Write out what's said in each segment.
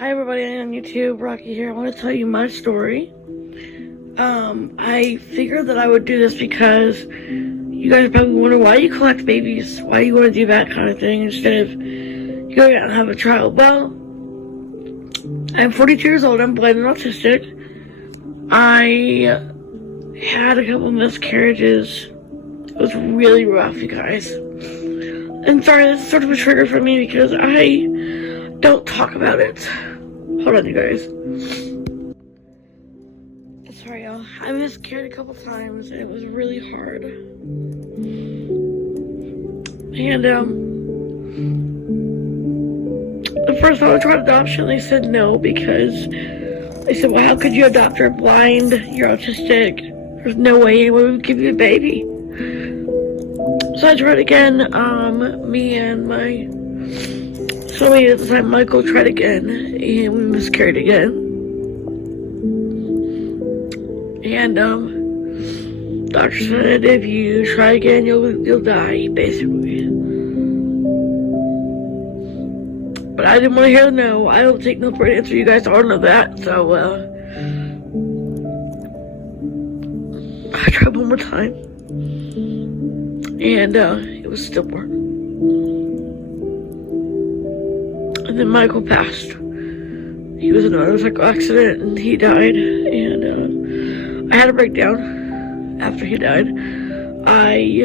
Hi everybody on YouTube, Rocky here. I want to tell you my story. I figured that I would do this because you guys probably wonder why you collect babies, why you want to do that kind of thing instead of going out and have a child. Well, I'm 42 years old, I'm blind and autistic. I had a couple miscarriages. It was really rough, you guys. And sorry, this is sort of a trigger for me because I don't talk about it. Hold on, you guys. Sorry, y'all. I miscarried a couple times, and it was really hard. And, the first time I tried adoption, they said no, because they said, well, how could you adopt? You're blind, you're autistic. There's no way anyone would give you a baby. So I tried again. Me and my soulmate at the time, Michael, tried again, and we miscarried again. And doctor said if you try again, you'll die, basically. But I didn't want to hear the no. I don't take no for an answer. You guys all know that. So I tried one more time, and it was stillborn. And then Michael passed. He was in a motorcycle accident and he died. And I had a breakdown after he died. I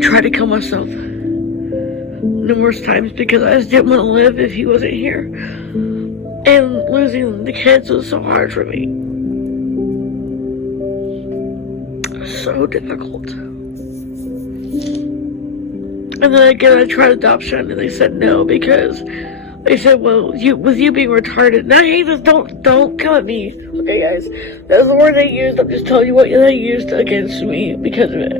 tried to kill myself numerous times because I just didn't want to live if he wasn't here. And losing the kids was so hard for me. So difficult. And then again, I tried adoption, and they said no because they said, "Well, with you being retarded." Now, hey, don't come at me, okay, guys? That was the word they used. I'm just telling you what they used against me because of it.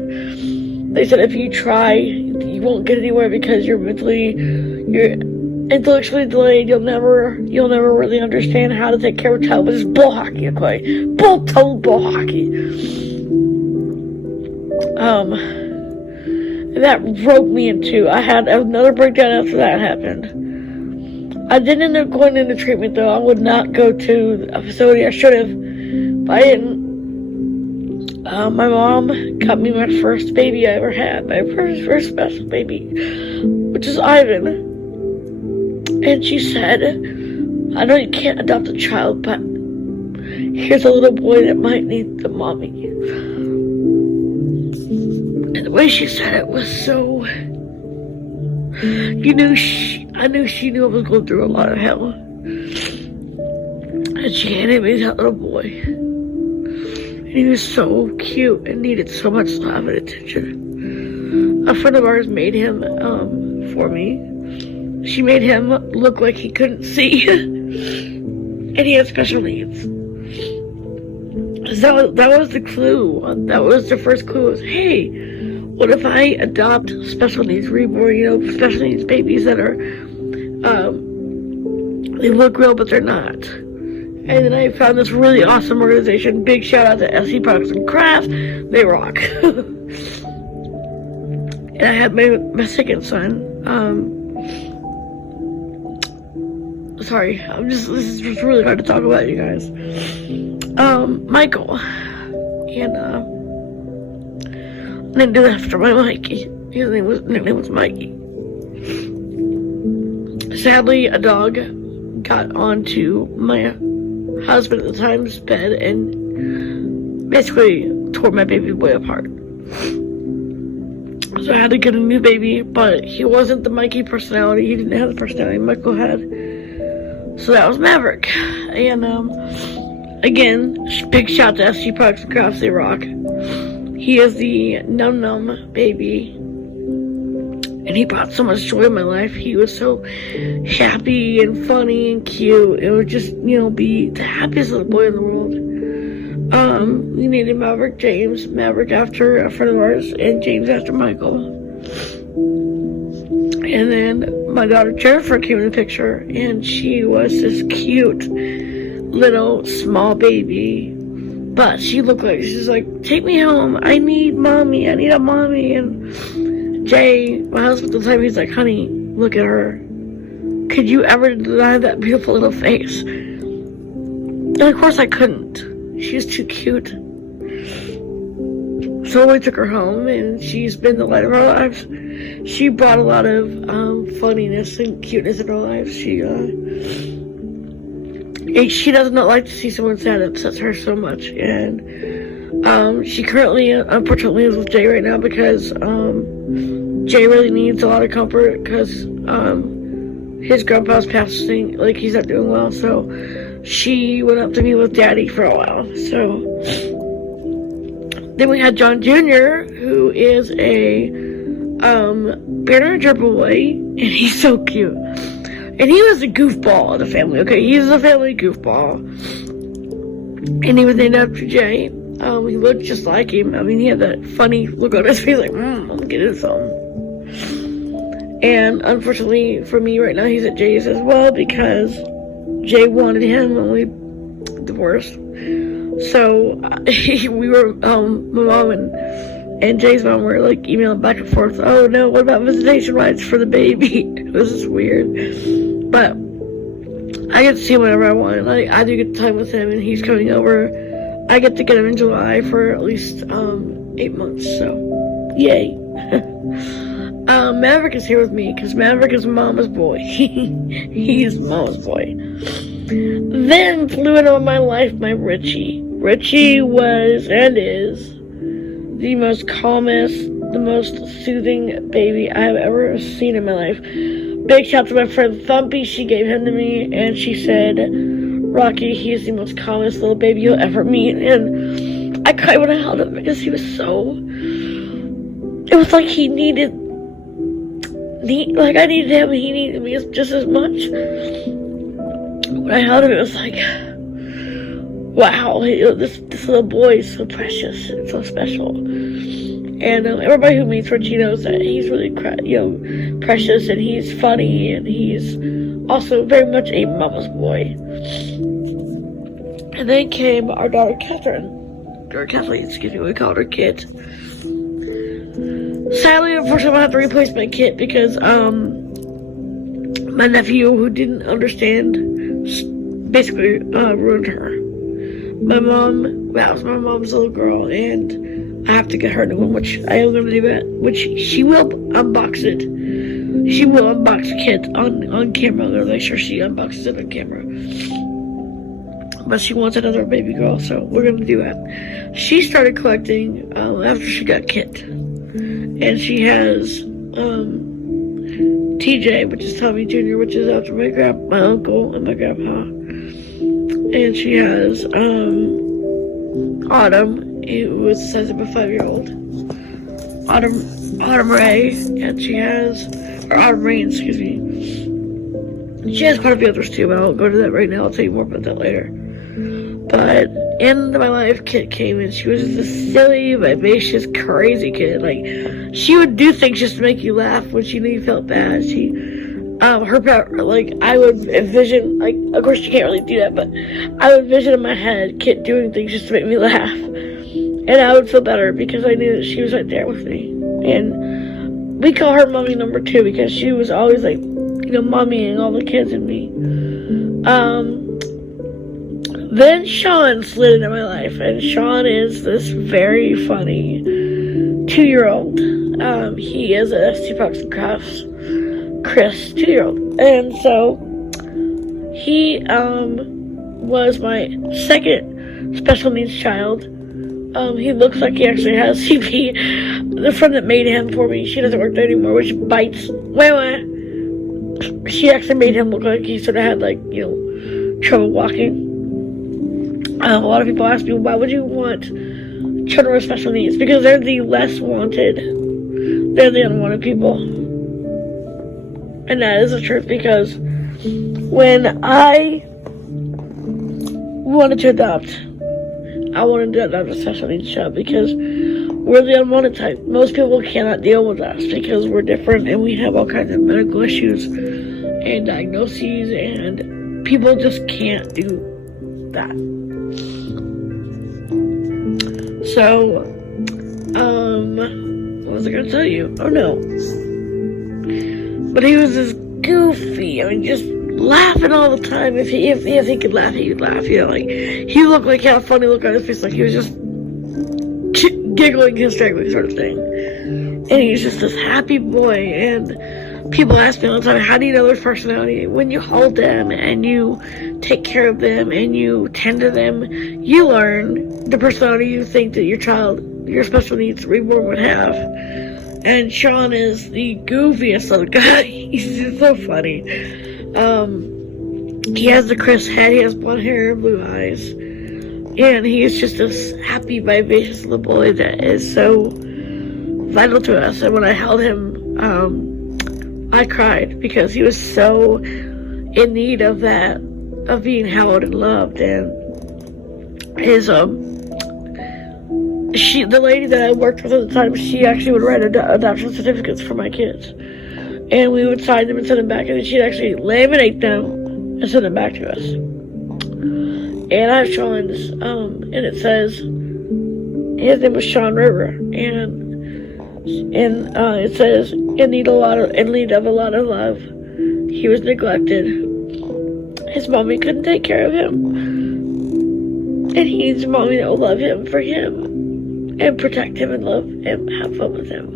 They said if you try, you won't get anywhere because you're intellectually delayed. You'll never really understand how to take care of a child, which is bull hockey, okay? Total bull hockey. That broke me in two. I had another breakdown after that happened. I didn't end up going into treatment though. I would not go to a facility. I should have, but I didn't. My mom got me my first baby I ever had. My first special baby, which is Ivan. And she said, I know you can't adopt a child, but here's a little boy that might need the mommy. And the way she said it was so... I knew she knew I was going through a lot of hell. And she handed me that little boy. And he was so cute and needed so much love and attention. A friend of ours made him for me. She made him look like he couldn't see. And he had special needs. So that was the clue. That was the first clue was, hey, what if I adopt special needs reborn, special needs babies that are, they look real, but they're not. And then I found this really awesome organization. Big shout out to SC Products and Crafts. They rock. And I had my second son. Sorry, this is just really hard to talk about, you guys. Michael. And, named it after my Mikey. His name was Mikey. Sadly, a dog got onto my husband at the time's bed and basically tore my baby boy apart. So I had to get a new baby, but he wasn't the Mikey personality. He didn't have the personality Michael had. So that was Maverick. And again, big shout to SC Products and Crafts, they rock. He is the num baby, and he brought so much joy in my life. He was so happy and funny and cute. It would just, be the happiest little boy in the world. We named him Maverick James. Maverick after a friend of ours, and James after Michael. And then my daughter Jennifer came in the picture, and she was this cute little small baby. But she looked like, she's like, take me home. I need mommy. I need a mommy. And Jay, my husband at the time, he's like, honey, look at her. could you ever deny that beautiful little face? And of course I couldn't. She was too cute. So we took her home, and she's been the light of our lives. She brought a lot of funniness and cuteness in our lives. She does not like to see someone sad. It upsets her so much. And she currently, unfortunately, is with Jay right now because Jay really needs a lot of comfort because his grandpa's passing, like, he's not doing well. So she went up to be with Daddy for a while. So then we had John Jr., who is a Banner boy, and he's so cute. And he was a goofball of the family, okay? He's a family goofball. And he was named after Jay. He looked just like him. I mean, he had that funny look on his face, like, I'm getting some. And unfortunately for me right now, he's at Jay's as well because Jay wanted him when we divorced. So we were, my mom and Jay's mom were like emailing back and forth. Oh no, what about visitation rights for the baby? It was just weird. But I get to see him whenever I want. Like, I do get time with him, and he's coming over. I get to get him in July for at least 8 months. So yay. Maverick is here with me because Maverick is Mama's boy. He's Mama's boy. Then flew into my life my Richie. Richie was and is the most calmest, the most soothing baby I have ever seen in my life. Big shout out to my friend Thumpy. She gave him to me, and she said, Rocky, he is the most calmest little baby you'll ever meet. And I cried when I held him because he was so... It was like he needed... Like I needed him, and he needed me just as much. When I held him, it was like... Wow, this little boy is so precious and so special. And everybody who meets Richie knows that he's really, precious, and he's funny, and he's also very much a mama's boy. And then came our daughter Kathleen, we called her Kit. Sadly, unfortunately, I have to replace my Kit because my nephew, who didn't understand, basically ruined her. That was my mom's little girl, and I have to get her a new one, which I am going to do that, which she will unbox it. She will unbox Kit on camera. I'm going to make sure she unboxes it on camera. But she wants another baby girl, so we're going to do that. She started collecting after she got Kit. And she has TJ, which is Tommy Jr., which is after my uncle and my grandpa. And she has Autumn, who was the size of a 5-year-old. Autumn Ray, and she has, or Autumn Rain, excuse me. She has quite a few others too, but I won't go to that right now. I'll tell you more about that later. But into my life, Kit came, and she was just a silly, vivacious, crazy kid. Like, she would do things just to make you laugh when she knew you felt bad. I would envision, like, of course you can't really do that, but I would envision in my head Kit doing things just to make me laugh. And I would feel better because I knew that she was right there with me. And we call her Mommy number 2 because she was always, like, mommying all the kids and me. Then Sean slid into my life, and Sean is this very funny 2-year-old. He is a ST Parks and Crafts Chris 2-year-old, and so he was my second special needs child. He looks like he actually has CP. The friend that made him for me, she doesn't work there anymore, which bites. She actually made him look like he sort of had, like, trouble walking. A lot of people ask me, why would you want children with special needs? Because they're the less wanted. They're the unwanted people. And that is the truth, because when I wanted to adopt, I wanted to adopt a special needs child because we're the unwanted type. Most people cannot deal with us because we're different and we have all kinds of medical issues and diagnoses, and people just can't do that. So, what was I going to tell you? Oh no. But he was this goofy. I mean, just laughing all the time. If he could laugh, he would laugh. You know, like, he looked like he had a funny look on his face, like he was just giggling and straggling sort of thing. And he's just this happy boy. And people ask me all the time, how do you know their personality? When you hold them and you take care of them and you tend to them, you learn the personality you think that your special needs reborn would have. And Sean is the goofiest little guy. He's just so funny. He has the crisp head, he has blonde hair and blue eyes. And he is just this happy, vivacious little boy that is so vital to us. And when I held him, I cried because he was so in need of that, of being held and loved. And his, the lady that I worked with at the time, she actually would write adoption certificates for my kids. And we would sign them and send them back, and then she'd actually laminate them and send them back to us. And I have Sean's, and it says, his name was Sean River, and it says, in need of a lot of love. He was neglected. His mommy couldn't take care of him, and he needs a mommy that will love him for him, and protect him and love him, have fun with him.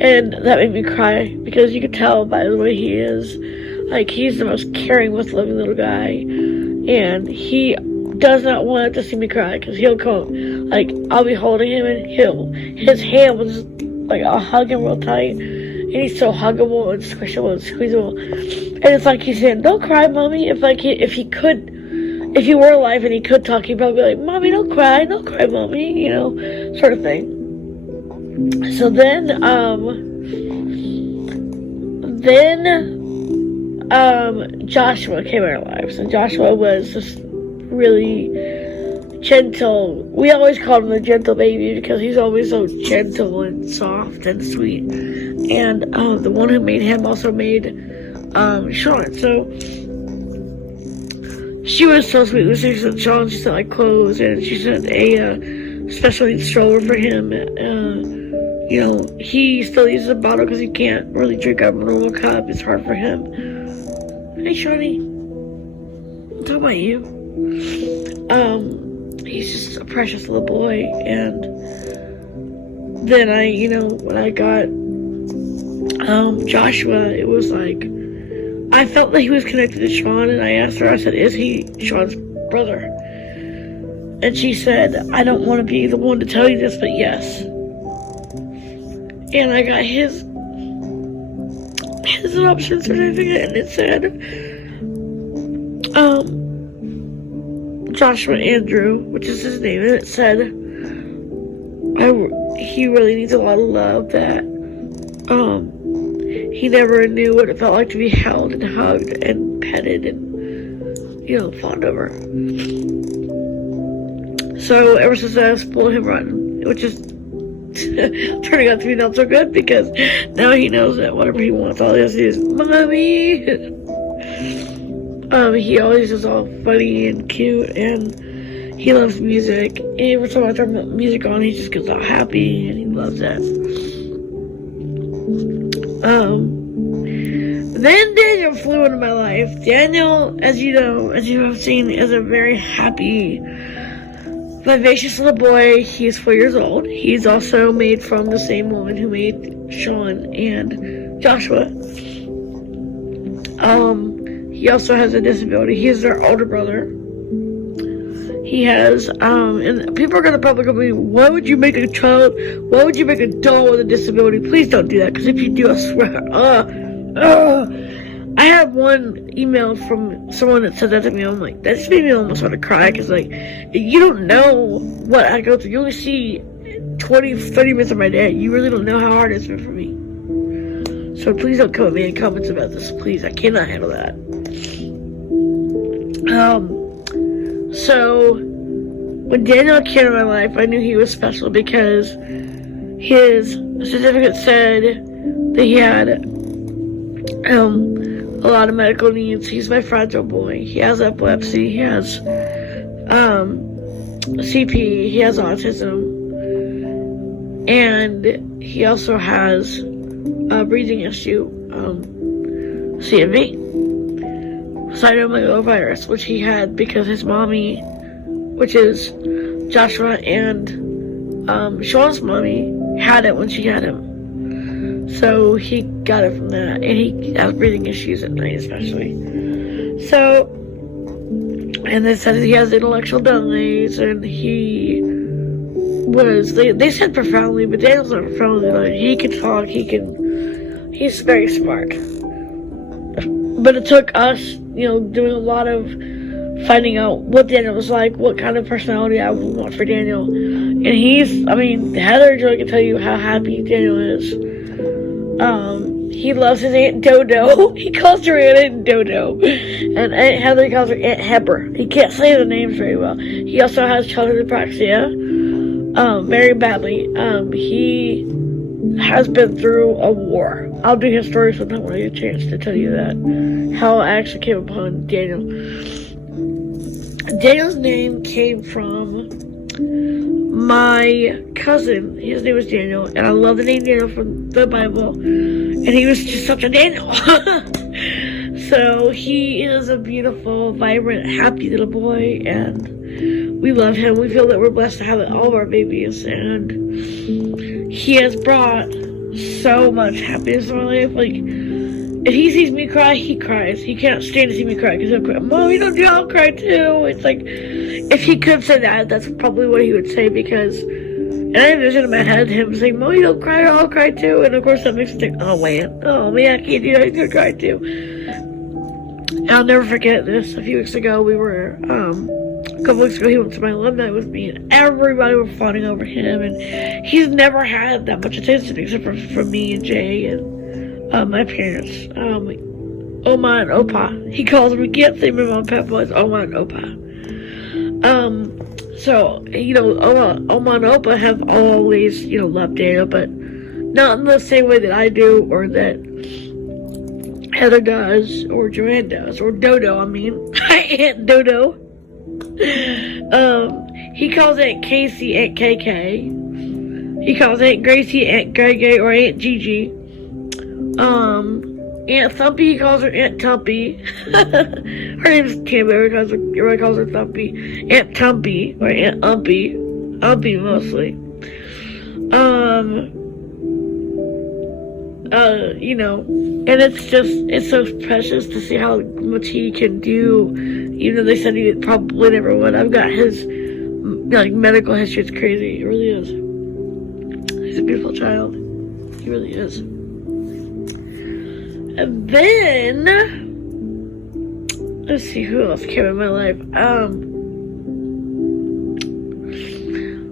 And that made me cry, because you could tell by the way he is. Like, he's the most caring, most loving little guy. And he does not want to see me cry, because he'll come, like, I'll be holding him, and his hand was just, like, I'll hug him real tight. And he's so huggable and squishable and squeezable. And it's like he's saying, don't cry, Mommy. If he were alive and he could talk, he'd probably be like, Mommy, don't cry, Mommy, you know, sort of thing. So then Joshua came in our lives, and Joshua was just really gentle. We always called him the gentle baby because he's always so gentle and soft and sweet. And the one who made him also made Sean. So she was so sweet. She sent Sean, she sent like clothes, and she sent a special needs stroller for him. You know, he still uses a bottle because he can't really drink out of a normal cup. It's hard for him. Hey, Shawnee. I'm talking about you. He's just a precious little boy. And then when I got Joshua, it was like, I felt that he was connected to Sean, and I asked her, I said, is he Sean's brother? And she said, I don't want to be the one to tell you this, but yes. And I got his adoption certificate, and it said, Joshua Andrew, which is his name, and it said, he really needs a lot of love, that, he never knew what it felt like to be held and hugged and petted and, fawned over. So ever since I spoiled him rotten, which is turning out to be not so good, because now he knows that whatever he wants, all he has to do is, Mommy! He always is all funny and cute, and he loves music. And every time I turn music on, he just gets all happy, and he loves that. Then Daniel flew into my life. Daniel, as you have seen, is a very happy, vivacious little boy. He's 4 years old. He's also made from the same woman who made Sean and Joshua. He also has a disability. He is their older brother. He has, and people are going to probably go, why would you make a doll with a disability? Please don't do that, because if you do, I swear, I had one email from someone that said that to me. I'm like, that just made me almost want to cry, because, like, you don't know what I go through. You only see 20, 30 minutes of my day. You really don't know how hard it's been for me. So please don't come at me in comments about this. Please, I cannot handle that. So when Daniel came into my life, I knew he was special because his certificate said that he had a lot of medical needs. He's my fragile boy. He has epilepsy. He has CP. He has autism. And he also has a breathing issue, CMV, cytomegalovirus, which he had because his mommy, which is Joshua and Sean's mommy, had it when she had him. So he got it from that, and he has breathing issues at night especially. So, and they said he has intellectual delays, and he was, they said profoundly, but Daniel's not profoundly, like, he can talk, he's very smart. But it took us, doing a lot of finding out what Daniel was like, what kind of personality I would want for Daniel. And Heather Joy can tell you how happy Daniel is. He loves his Aunt Dodo. He calls her Aunt Dodo. And Aunt Heather calls her Aunt Heber. He can't say the names very well. He also has childhood apraxia, very badly. He has been through a war. I'll do his story sometime when I get a chance to tell you that. How I actually came upon Daniel. Daniel's name came from my cousin. His name was Daniel, and I love the name Daniel from the Bible, and he was just such a Daniel. So he is a beautiful, vibrant, happy little boy, and we love him. We feel that we're blessed to have all of our babies, and he has brought so much happiness in my life. Like, if he sees me cry, he cries. He can't stand to see me cry because he'll cry. Mom, you don't do, I'll cry too. It's like, if he could say that, that's probably what he would say, because, and I envision in my head him saying, Mom, you don't cry, I'll cry too. And of course that makes me think, oh man, I can't do that, he's gonna cry too. And I'll never forget this. A few weeks ago, we were, a couple weeks ago, he went to my alumni with me, and everybody were fawning over him, and he's never had that much attention except for me and Jay and my parents, Oma and Opa. He calls them, we can't say my mom and Papa, it's Oma and Opa. So, Oma and Opa have always, loved Daniel, but not in the same way that I do, or that Heather does, or Joanne does, or Dodo, Aunt Dodo. He calls Aunt Casey Aunt KK. He calls Aunt Gracie Aunt Gege or Aunt Gigi. Aunt Thumpy, he calls her Aunt Tumpy. Her name's Kim, everybody calls her Thumpy. Aunt Tumpy, or Aunt Umpy. Umpy mostly. And it's so precious to see how much he can do. They said he probably never would. I've got his, medical history. It's crazy. It really is. He's a beautiful child. He really is. And then, let's see who else came in my life.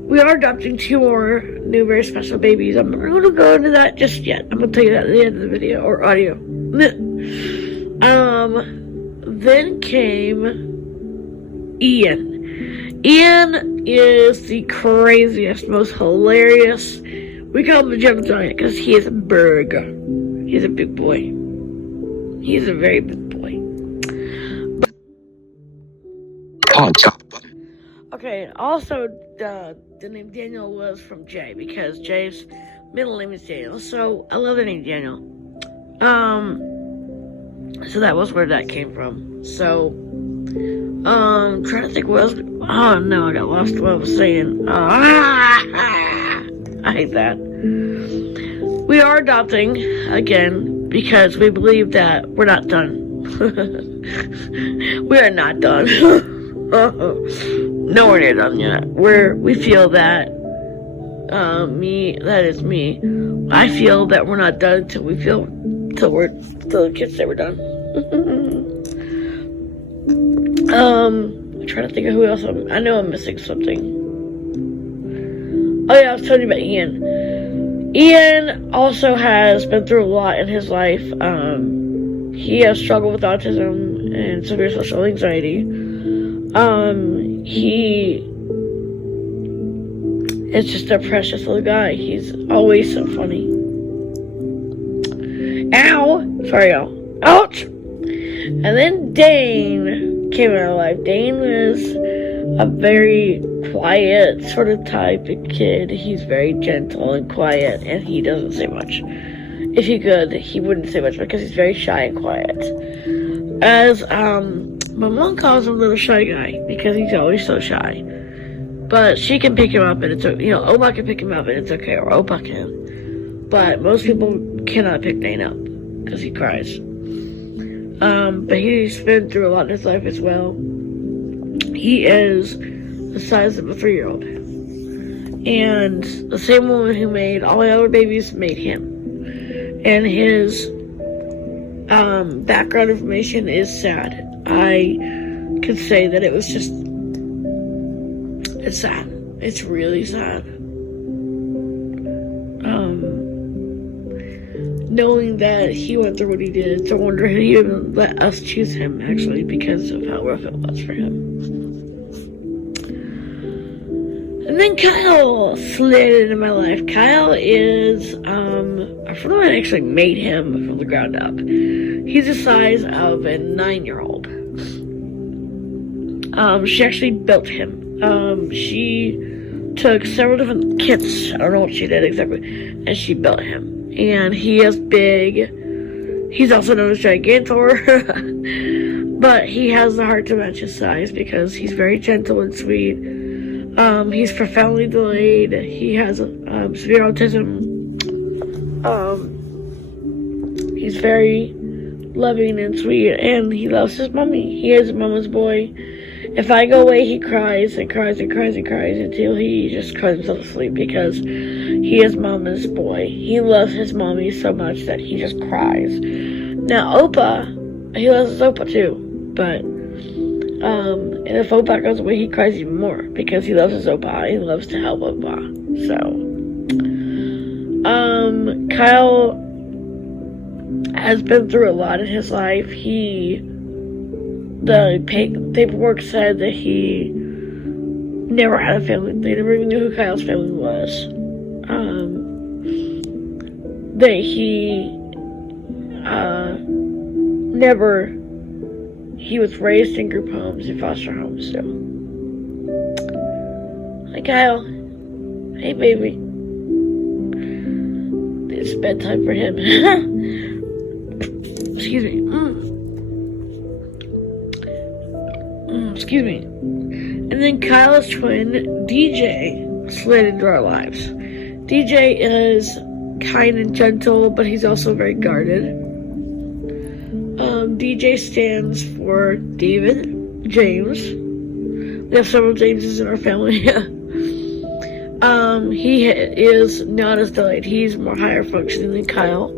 We are adopting 2 more new very special babies. I'm not going to go into that just yet. I'm going to tell you that at the end of the video, or audio. Then came Ian. Ian is the craziest, most hilarious. We call him the gentle giant because he is a burger. He's a big boy. He's a very big boy. Okay, also the name Daniel was from Jay, because Jay's middle name is Daniel. So I love the name Daniel. So that was where that came from. So trying to think what else. Oh no, I got lost what I was saying. I hate that. We are adopting again because we believe that we're not done. We are not done. Nowhere near done yet. We feel that that is me. I feel that we're not done till the kids say we're done. I'm trying to think of who else I know I'm missing something. Oh yeah, I was telling you about Ian. Ian also has been through a lot in his life. He has struggled with autism and severe social anxiety. He is just a precious little guy. He's always so funny. Ow! Sorry, y'all. Ouch! And then Dane came in our life. Dane was a very quiet sort of type of kid. He's very gentle and quiet, and he doesn't say much. If he could, he wouldn't say much because he's very shy and quiet. As my mom calls him little shy guy because he's always so shy. But she can pick him up and it's okay. Oma can pick him up and it's okay, or Opa can. But most people cannot pick Dane up because he cries. But he's been through a lot in his life as well. He is the size of a 3-year-old. And the same woman who made all my other babies made him. And his background information is sad. I could say that it was just, it's sad. It's really sad. Knowing that he went through what he did, to wonder if he even let us choose him, actually, because of how rough it was for him. And then Kyle slid into my life. Kyle is, a friend of mine actually made him from the ground up. He's the size of a 9-year-old. She actually built him. She took several different kits, I don't know what she did exactly, and she built him. And he is big. He's also known as Gigantor. But he has the heart to match his size because he's very gentle and sweet. He's profoundly delayed. He has severe autism. He's very loving and sweet, and he loves his mommy. He is a mama's boy. If I go away, he cries and cries and cries and cries until he just cries himself to sleep because he is mama's boy. He loves his mommy so much that he just cries. Now, Opa, he loves his Opa too, but, and if Opa goes away, he cries even more because he loves his Opa. He loves to help Opa. So, Kyle has been through a lot in his life. The paperwork said that he never had a family. They never even knew who Kyle's family was. That he he was raised in group homes and foster homes. So, hi Kyle. Hey baby. It's bedtime for him. Excuse me. Excuse me. And then Kyle's twin, DJ, slid into our lives. DJ is kind and gentle, but he's also very guarded. DJ stands for David James. We have several Jameses in our family. He is not as delayed. He's more higher functioning than Kyle.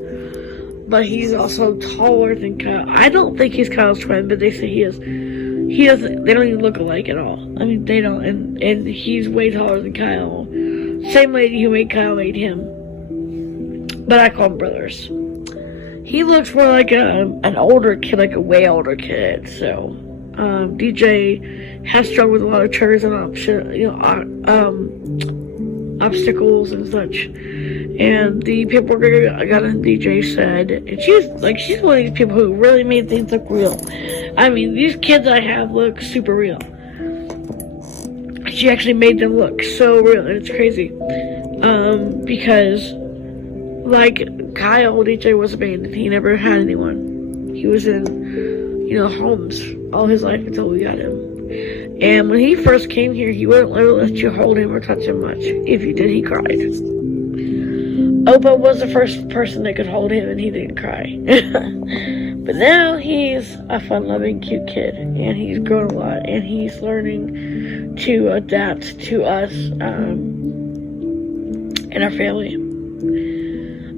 But he's also taller than Kyle. I don't think he's Kyle's twin, but they say he is. They don't even look alike at all. I mean, they don't, and he's way taller than Kyle. Same lady who made Kyle made him. But I call them brothers. He looks more like an older kid, like a way older kid, so, DJ has struggled with a lot of triggers and obstacles and such. And the paperwork I got on DJ said, and she's one of these people who really made things look real. I mean, these kids I have look super real. She actually made them look so real, and it's crazy. Because, like Kyle, DJ was abandoned. He never had anyone. He was in, homes all his life until we got him. And when he first came here, he wouldn't ever let you hold him or touch him much. If you did, he cried. Opa was the first person that could hold him, and he didn't cry. But now he's a fun-loving, cute kid, and he's grown a lot, and he's learning to adapt to us and our family.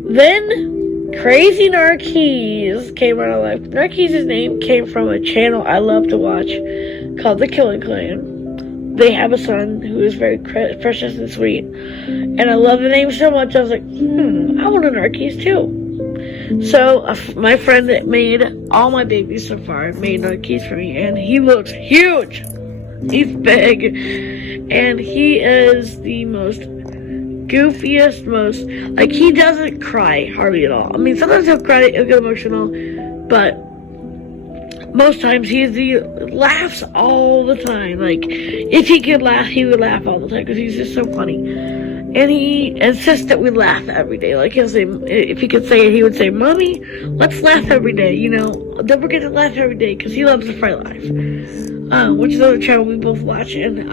Then, Crazy Narkees came out of life. Narkees' name came from a channel I love to watch called The Killing Clan. They have a son who is very precious and sweet. And I love the name so much, I was like, I want a Narkees too. So, my friend that made all my babies so far made Narkees for me, and he looks huge. He's big. And he is the most goofiest, he doesn't cry hardly at all. I mean, sometimes he'll cry, he'll get emotional, but most times he laughs all the time. Like, if he could laugh, he would laugh all the time because he's just so funny. And he insists that we laugh every day. Like, he'll say, if he could say it, he would say, "Mommy, let's laugh every day, you know. Don't forget to laugh every day," because he loves The Fright Life, which is another channel we both watch. And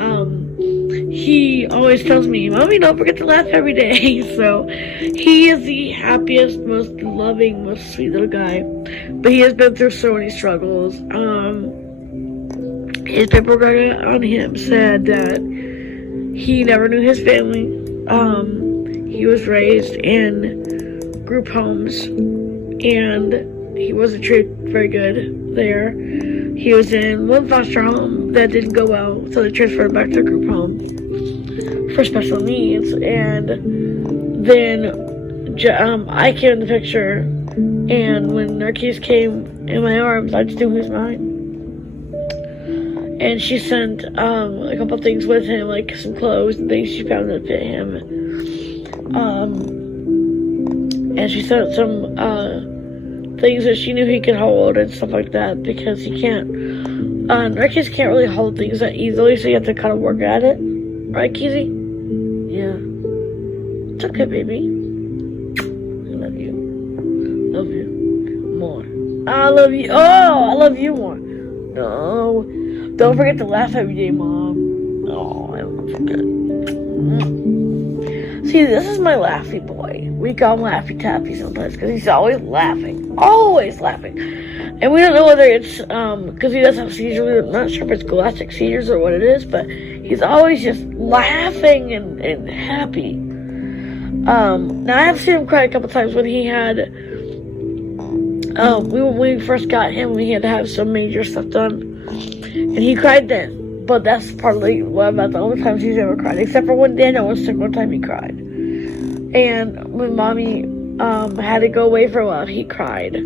he always tells me, "Mommy, don't forget to laugh every day." So he is the happiest, most loving, most sweet little guy. But he has been through so many struggles. His paper on him said that he never knew his family. He was raised in group homes, and he wasn't treated very good there. He was in one foster home that didn't go well, so they transferred him back to a group home for special needs. And then I came in the picture, and when Narcisse came in my arms, I just knew he was mine. And she sent a couple things with him, like some clothes and things she found that fit him. And she sent some things that she knew he could hold and stuff like that, because he can't. Narcisse can't really hold things that easily, so you have to kind of work at it. Right, Kizzy? Yeah. It's okay, baby. I love you. Love you. More. I love you. Oh, I love you more. No. Don't forget to laugh every day, Mom. Oh, I won't forget. See, this is my laughy boy. We call him Laffy Taffy sometimes because he's always laughing. Always laughing. And we don't know whether it's, because he does have seizures. I'm not sure if it's galactic seizures or what it is, but he's always just laughing and happy. Now, I have seen him cry a couple times when he had, when we first got him, we had to have some major stuff done. And he cried then. But that's partly about the only times he's ever cried. Except for when Daniel was sick, one time he cried. And when Mommy had to go away for a while, he cried.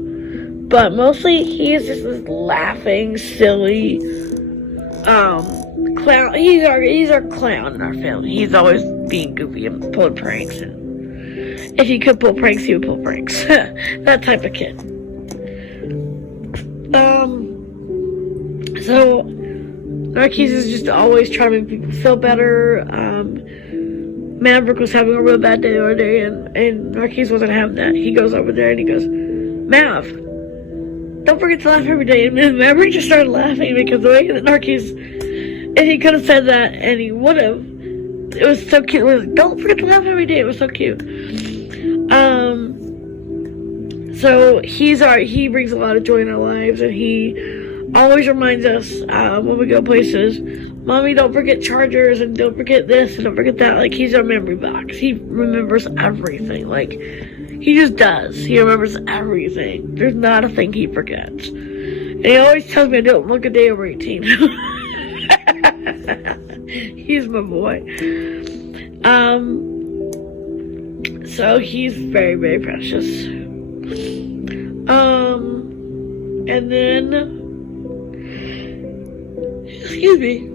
But mostly, he is just this laughing, silly clown. He's our clown in our family. He's always being goofy and pulling pranks. And if he could pull pranks, he would pull pranks. That type of kid. So Narcisse is just always trying to make people feel better. Maverick was having a real bad day the other day, and Narcisse wasn't having that. He goes over there and he goes, "Mav, don't forget to laugh every day." And Maverick just started laughing because the way that Narcisse, and he could have said that, and he would have. It was so cute. It was like, "Don't forget to laugh every day." It was so cute. So he brings a lot of joy in our lives, and he always reminds us when we go places, "Mommy, don't forget chargers, and don't forget this, and don't forget that." Like, he's our memory box. He remembers everything. Like, he just does. He remembers everything. There's not a thing he forgets. And he always tells me I don't look a day over 18. He's my boy. So he's very, very precious. And then, excuse me,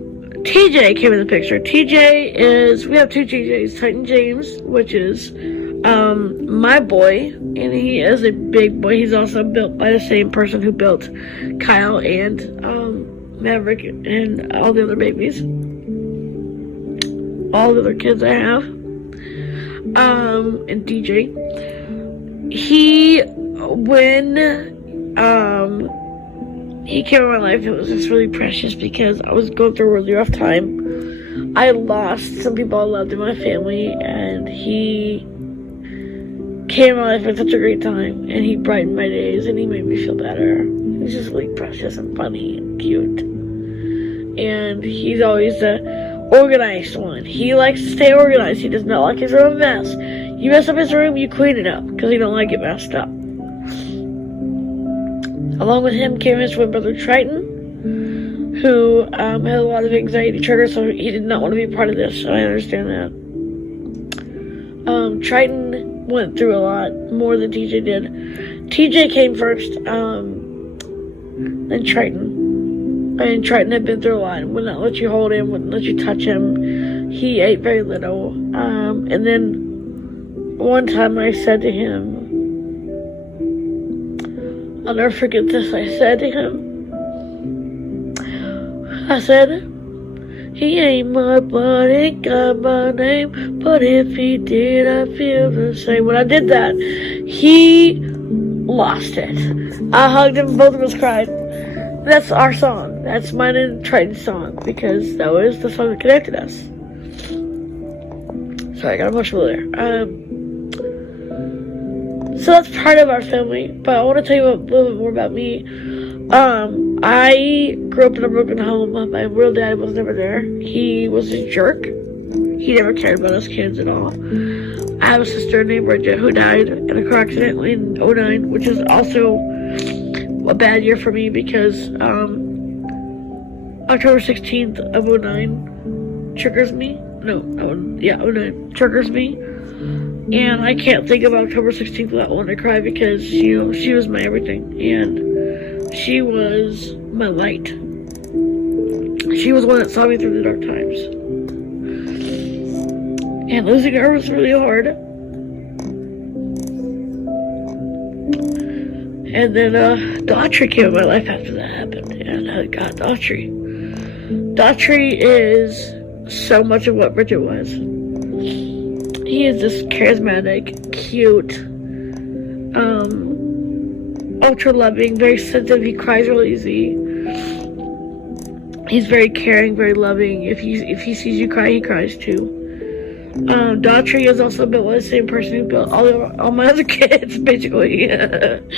TJ came in the picture. TJ is, we have two TJs, Titan James, which is my boy, and he is a big boy. He's also built by the same person who built Kyle and Maverick and all the other babies, all the other kids I have. And DJ, when he came in my life, it was just really precious because I was going through a really rough time. I lost some people I loved in my family, and he came in my life at such a great time, and he brightened my days, and he made me feel better. He was just really precious and funny and cute. And he's always the organized one. He likes to stay organized. He does not like his room a mess. You mess up his room, you clean it up, because he don't like it messed up. Along with him came his twin brother Triton, who had a lot of anxiety triggers, so he did not want to be a part of this, so I understand that. Triton went through a lot more than TJ did. TJ came first, then Triton. And Triton had been through a lot, would not let you hold him, wouldn't let you touch him. He ate very little. And then one time I said to him, I'll never forget this, I said to him, I said, he ain't my blood, ain't got my name, but if he did, I feel the same. When I did that, he lost it. I hugged him, both of us cried. That's our song. That's mine and Triton's song, because that was the song that connected us. Sorry, I got emotional there. So that's part of our family, but I want to tell you a little bit more about me. I grew up in a broken home. My real dad was never there. He was a jerk. He never cared about us kids at all. I have a sister named Bridget who died in a car accident in '09, which is also a bad year for me because October 16th of '09 triggers me. '09 triggers me. And I can't think of October 16th without wanting to cry because, she was my everything. And she was my light. She was the one that saw me through the dark times. And losing her was really hard. And then Daughtry came in my life after that happened. And I got Daughtry. Daughtry is so much of what Bridget was. He is this charismatic, cute, ultra loving, very sensitive. He cries real easy. He's very caring, very loving. If he sees you cry, he cries too. Daughtry is also built by the same person who built all my other kids, basically. And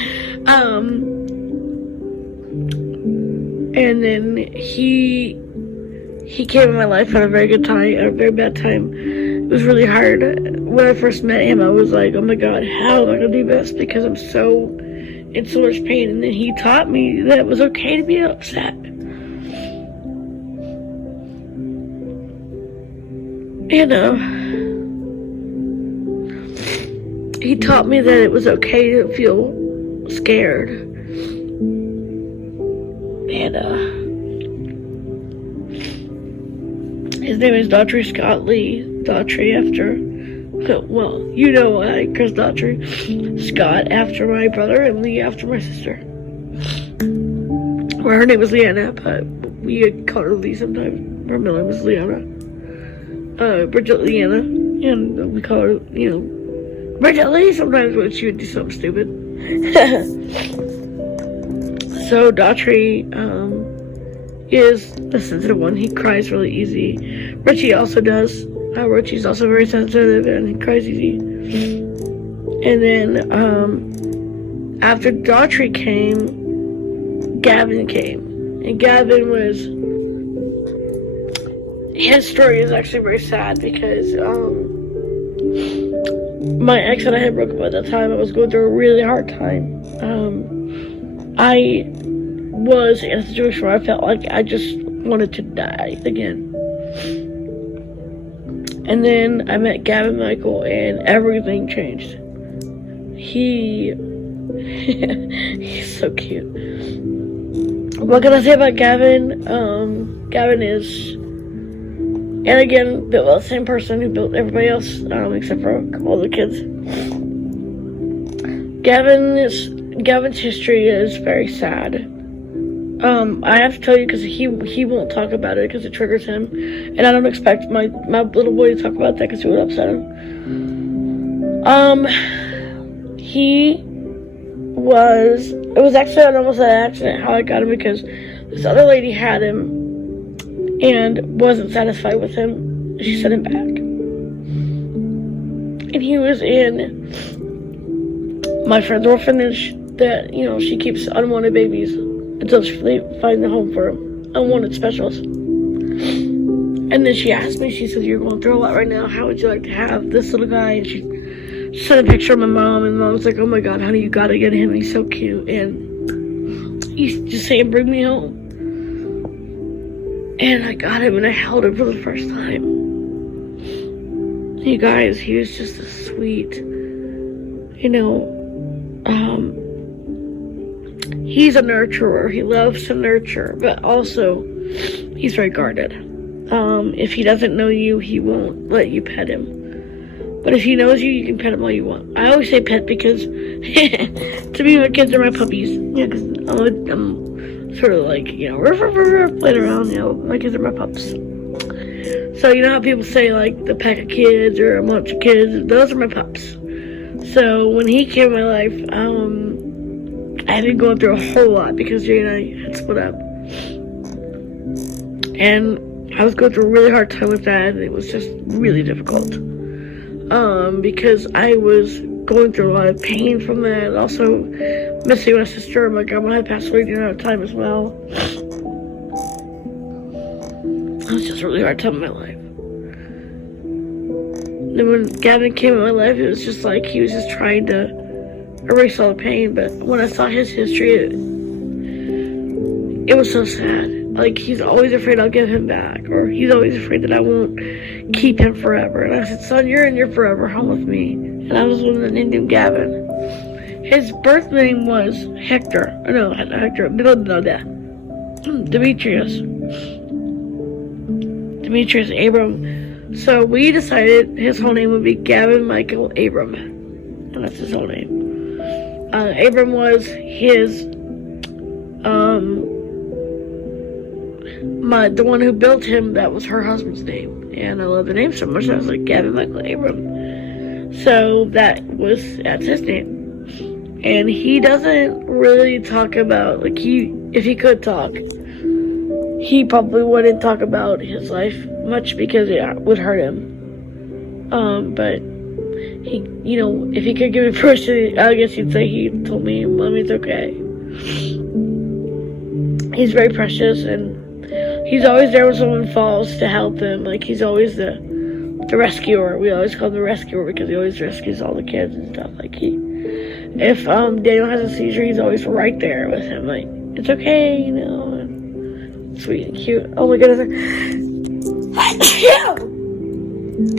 then he came in my life at a very good time, at a very bad time. It was really hard. When I first met him, I was like, oh my God, how am I gonna do this? Because I'm so in so much pain. And then he taught me that it was okay to be upset. He taught me that it was okay to feel scared. And his name is Daughtry Scott Lee. Daughtry after, well, you know why, because Daughtry Scott after my brother and Lee after my sister. Well, her name was Leanna, but we had called her Lee sometimes. Her middle name was Leanna. Bridget Leanna, and we call her, Bridget Lee sometimes when she would do something stupid. So Daughtry is the sensitive one. He cries really easy. Richie also does. Richie's also very sensitive and he cries easy. And then after Daughtry came, Gavin came. And Gavin was, his story is actually very sad because my ex and I had broken up at that time. I was going through a really hard time. I was in a situation where I felt like I just wanted to die again. And then I met Gavin Michael and everything changed. He's so cute. What can I say about Gavin? Gavin is, and again, built by the same person who built everybody else, except for all the kids. Gavin's history is very sad. I have to tell you because he won't talk about it because it triggers him, and I don't expect my little boy to talk about that because it would upset him. It was actually almost an accident how I got him because this other lady had him and wasn't satisfied with him. She sent him back, and he was in my friend's orphanage that she keeps unwanted babies until she finds a home for them, unwanted specials. And then she asked me, she said, you're going through a lot right now, how would you like to have this little guy? And she sent a picture of my mom, and Mom was like, oh my God, honey, you gotta get him, he's so cute. And he's just saying, bring me home. And I got him and I held him for the first time. You guys, he was just a sweet, he's a nurturer. He loves to nurture, but also he's very guarded. If he doesn't know you, he won't let you pet him. But if he knows you, you can pet him all you want. I always say pet because to me, my kids are my puppies. Yeah, because I'm sort of like, playing around, my kids are my pups. So, you know how people say, like, the pack of kids or a bunch of kids? Those are my pups. So, when he came in my life, I had been going through a whole lot because Jay and I had split up. And I was going through a really hard time with that, and it was just really difficult. Because I was going through a lot of pain from that, and also missing my sister. My grandma had passed away during that time as well. It was just a really hard time in my life. Then when Gavin came in my life, it was just like he was just trying to erase all the pain. But when I saw his history, it was so sad. Like, he's always afraid I'll give him back, or he's always afraid that I won't keep him forever. And I said, son, you're in your forever home with me. And I was the one that named him Gavin. His birth name was Hector. No, not Hector. Demetrius Abram. So we decided his whole name would be Gavin Michael Abram. And that's his whole name. Abram was his, the one who built him, that was her husband's name. And I love the name so much, I was like, Gavin Michael Abram. So that's his name. And he doesn't really talk about, like, if he could talk, he probably wouldn't talk about his life much because it would hurt him. But he, if he could give me permission, I guess he'd say he told me, Mommy, it's okay. He's very precious, and he's always there when someone falls to help them. Like, he's always the rescuer. We always call him the rescuer because he always rescues all the kids and stuff. Like, if Daniel has a seizure, he's always right there with him. Like, it's okay, and sweet and cute. Oh my goodness.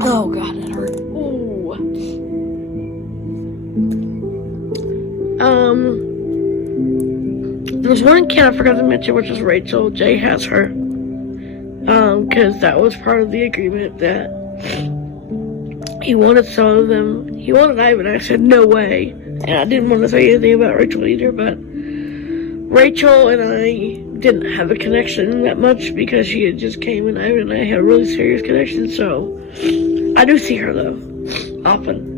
Oh god, that hurt. Ooh. There's one kid I forgot to mention, which is Rachel. Jay has her. Because that was part of the agreement that he wanted some of them. He wanted Ivan. I said, no way. And I didn't want to say anything about Rachel either, but Rachel and I didn't have a connection that much because she had just came, and Ivan and I had a really serious connection, so I do see her, though, often.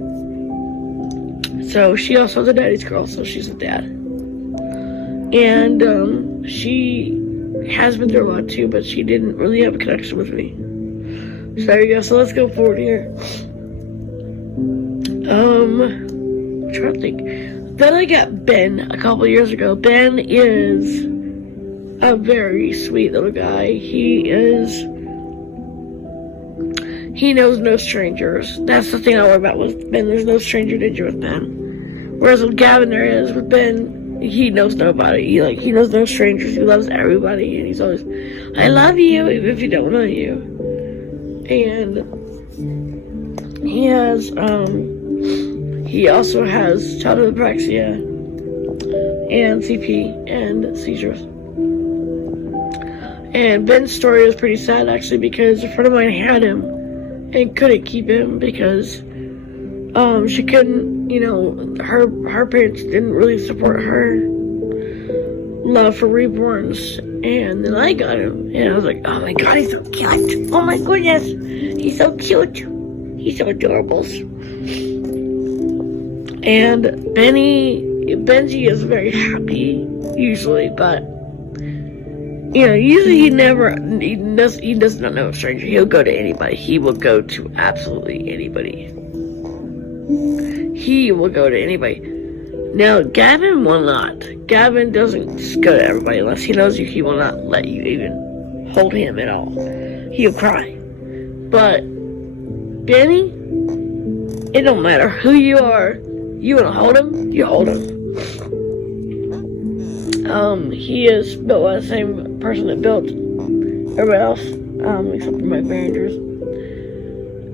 So she also is a daddy's girl, so she's a dad. And she has been through a lot too, but she didn't really have a connection with me. So there you go. So let's go forward here. I'm trying to think. Then I got Ben a couple years ago. Ben is a very sweet little guy. He knows no strangers. That's the thing I worry about with Ben. There's no stranger danger with Ben. Whereas with Gavin there is, with Ben, he knows nobody. He knows no strangers. He loves everybody, and he's always, I love you, even if you don't know you. And he also has childhood apraxia and CP and seizures. And Ben's story is pretty sad, actually, because a friend of mine had him and couldn't keep him because she couldn't, her parents didn't really support her love for reborns. And then I got him, and I was like, oh my god, he's so cute. Oh my goodness, he's so cute. He's so adorable. And Benji is very happy, usually, but usually he does not know a stranger. He'll go to anybody. He will go to absolutely anybody. He will go to anybody. Now, Gavin will not. Gavin doesn't just go to everybody unless he knows you. He will not let you even hold him at all. He'll cry. But Benny, it don't matter who you are. You want to hold him, you hold him. He is built by the same person that built everybody else, except for my Rangers.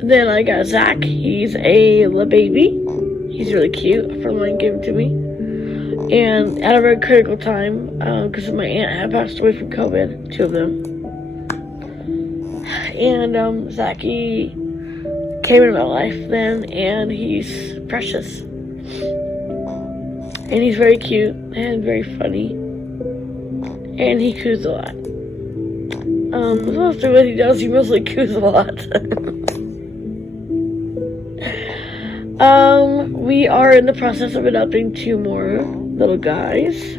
Then I got Zach. He's a little baby. He's really cute. A friend of mine gave him to me. And at a very critical time, because my aunt had passed away from COVID, 2 of them. And Zachy came into my life then, and he's precious. And he's very cute and very funny. and he coos a lot. Mostly what he does, he mostly coos a lot. We are in the process of adopting 2 more little guys.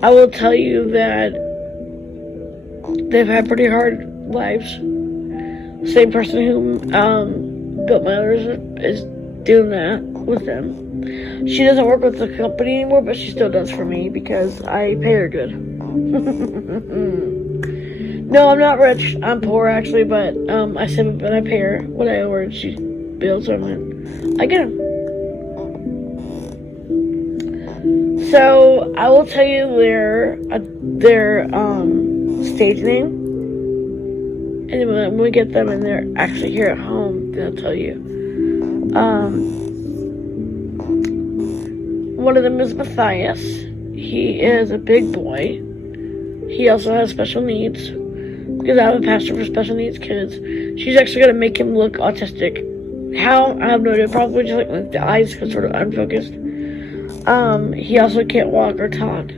I will tell you that they've had pretty hard lives. Same person who built my others is doing that with them. She doesn't work with the company anymore, but she still does for me because I pay her good. No, I'm not rich. I'm poor actually, but I save it, but I pay her what I owe her, and she bills them, and I get them. So I will tell you their stage name, and then when we get them and they're actually here at home, then I'll tell you. One of them is Matthias. He is a big boy. He also has special needs, because I'm a pastor for special needs kids. She's actually going to make him look autistic. How? I have no idea. Probably just like the eyes get sort of unfocused. He also can't walk or talk.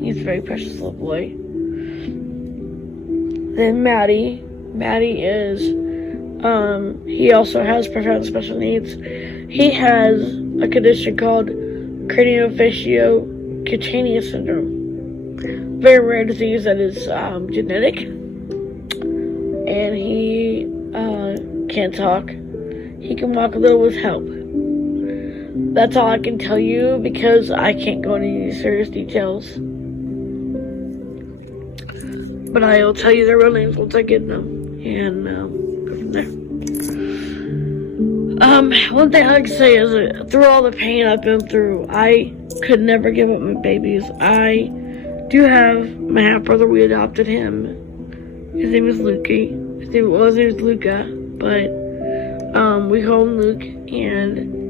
He's a very precious little boy. Then Maddie. Maddie is, he also has profound special needs. He has a condition called craniofaciocutaneous syndrome. Very rare disease that is genetic. And he can't talk. He can walk a little with help. That's all I can tell you because I can't go into any serious details. But I will tell you their real names once I get them. And go from there. One thing I can say is that through all the pain I've been through, I could never give up my babies. I do have my half-brother. We adopted him. His name is Lukey. His name is Luca, but we call him Luke, and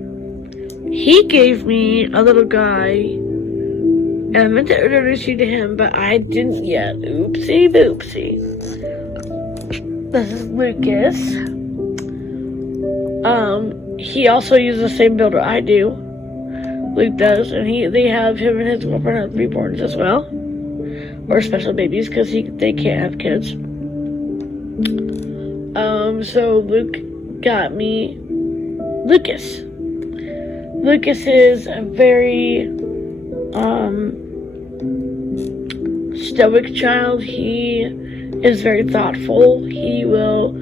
he gave me a little guy, and I meant to introduce you to him, but I didn't yet. Oopsie boopsie. This is Lucas. He also uses the same builder I do. Luke does, and they have him and his girlfriend have reborns as well, or special babies, because they can't have kids. So Luke got me Lucas. Lucas is a very stoic child. He is very thoughtful. He will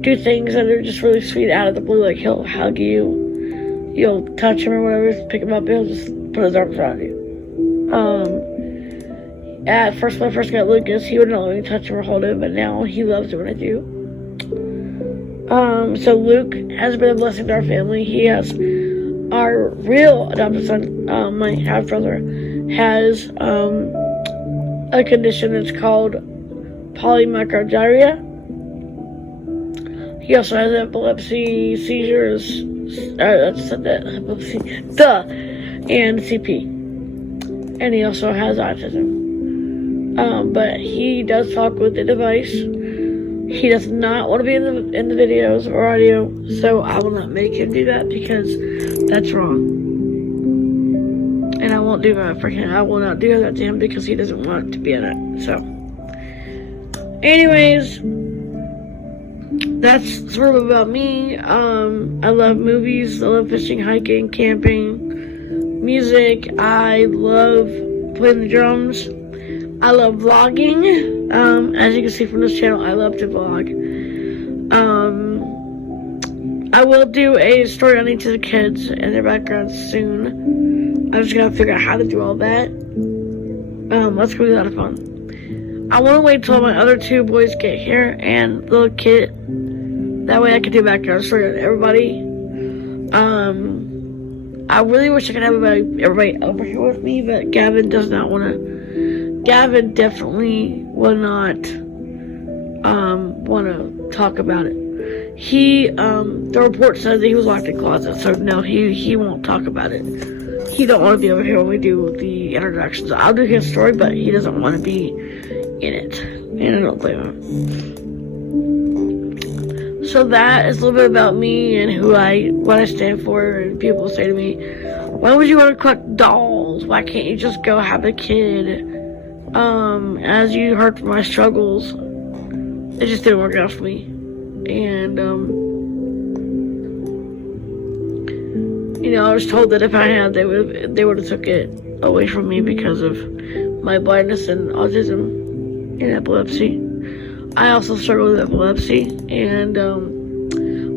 do things that are just really sweet out of the blue, like he'll hug you, you'll touch him or whatever, pick him up, he'll just put his arms around you. At first, when I first got Lucas, he wouldn't let me touch him or hold him, but now he loves it when I do. So Luke has been a blessing to our family. He has our real adopted son, my half-brother, has a condition that's called polymicrogyria. He also has epilepsy, seizures, and CP. And he also has autism. But he does talk with the device. He does not want to be in the videos or audio, so I will not make him do that because that's wrong. And I won't do that for him. I will not do that to him because he doesn't want to be in it. So, anyways, that's sort of about me. I love movies. I love fishing, hiking, camping, music. I love playing the drums. I love vlogging. As you can see from this channel, I love to vlog. I will do a story on each of the kids and their backgrounds soon. I'm just gonna figure out how to do all that. That's gonna be a lot of fun. I want to wait till my other 2 boys get here and the little kid. That way I can do background story on everybody. I really wish I could have everybody over here with me, but Gavin does not want to. Gavin definitely will not want to talk about it. The report says that he was locked in closet, so no, he won't talk about it. He don't want to be over here when we do the introductions. I'll do his story, but he doesn't want to be in it, and I don't blame him. So that is a little bit about me and what I stand for. And people say to me, why would you want to collect dolls? Why can't you just go have a kid? As you heard from my struggles, it just didn't work out for me. And, I was told that if I had, they would have took it away from me because of my blindness and autism and epilepsy. I also struggle with epilepsy, and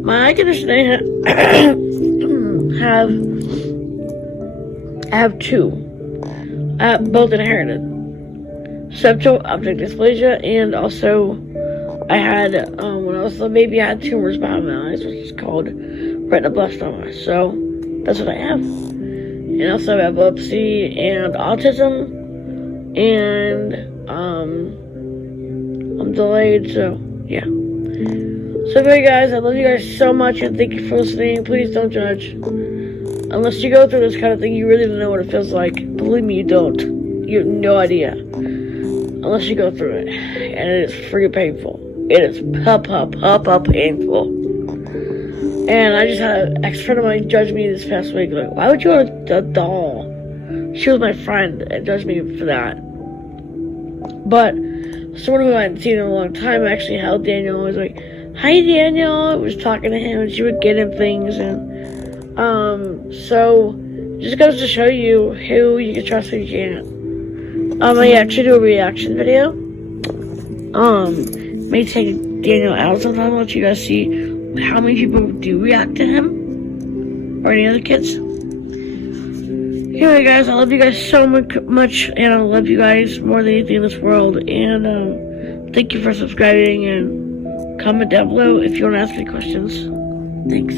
my eye condition I have two, both inherited: septal object dysplasia, and also I had when I was a baby, I had tumors behind my eyes, which is called retinoblastoma. So that's what I have, and also I have epilepsy and autism, and I'm delayed, so yeah. So anyway, guys, I love you guys so much, and thank you for listening. Please don't judge. Unless you go through this kind of thing, you really don't know what it feels like. Believe me, you don't. You have no idea. Unless you go through it. And it is freaking painful. It is painful. And I just had an ex-friend of mine judge me this past week. Like, why would you want a doll? She was my friend and judged me for that. But someone who I hadn't seen in a long time actually held Daniel. I was like, hi, Daniel. I was talking to him, and she would get him things. And so it just goes to show you who you can trust and you can't. I actually do a reaction video. May take Daniel out sometime. Let you guys see how many people do react to him or any other kids. Anyway, guys, I love you guys so much, and I love you guys more than anything in this world. And thank you for subscribing, and comment down below if you want to ask me questions. Thanks.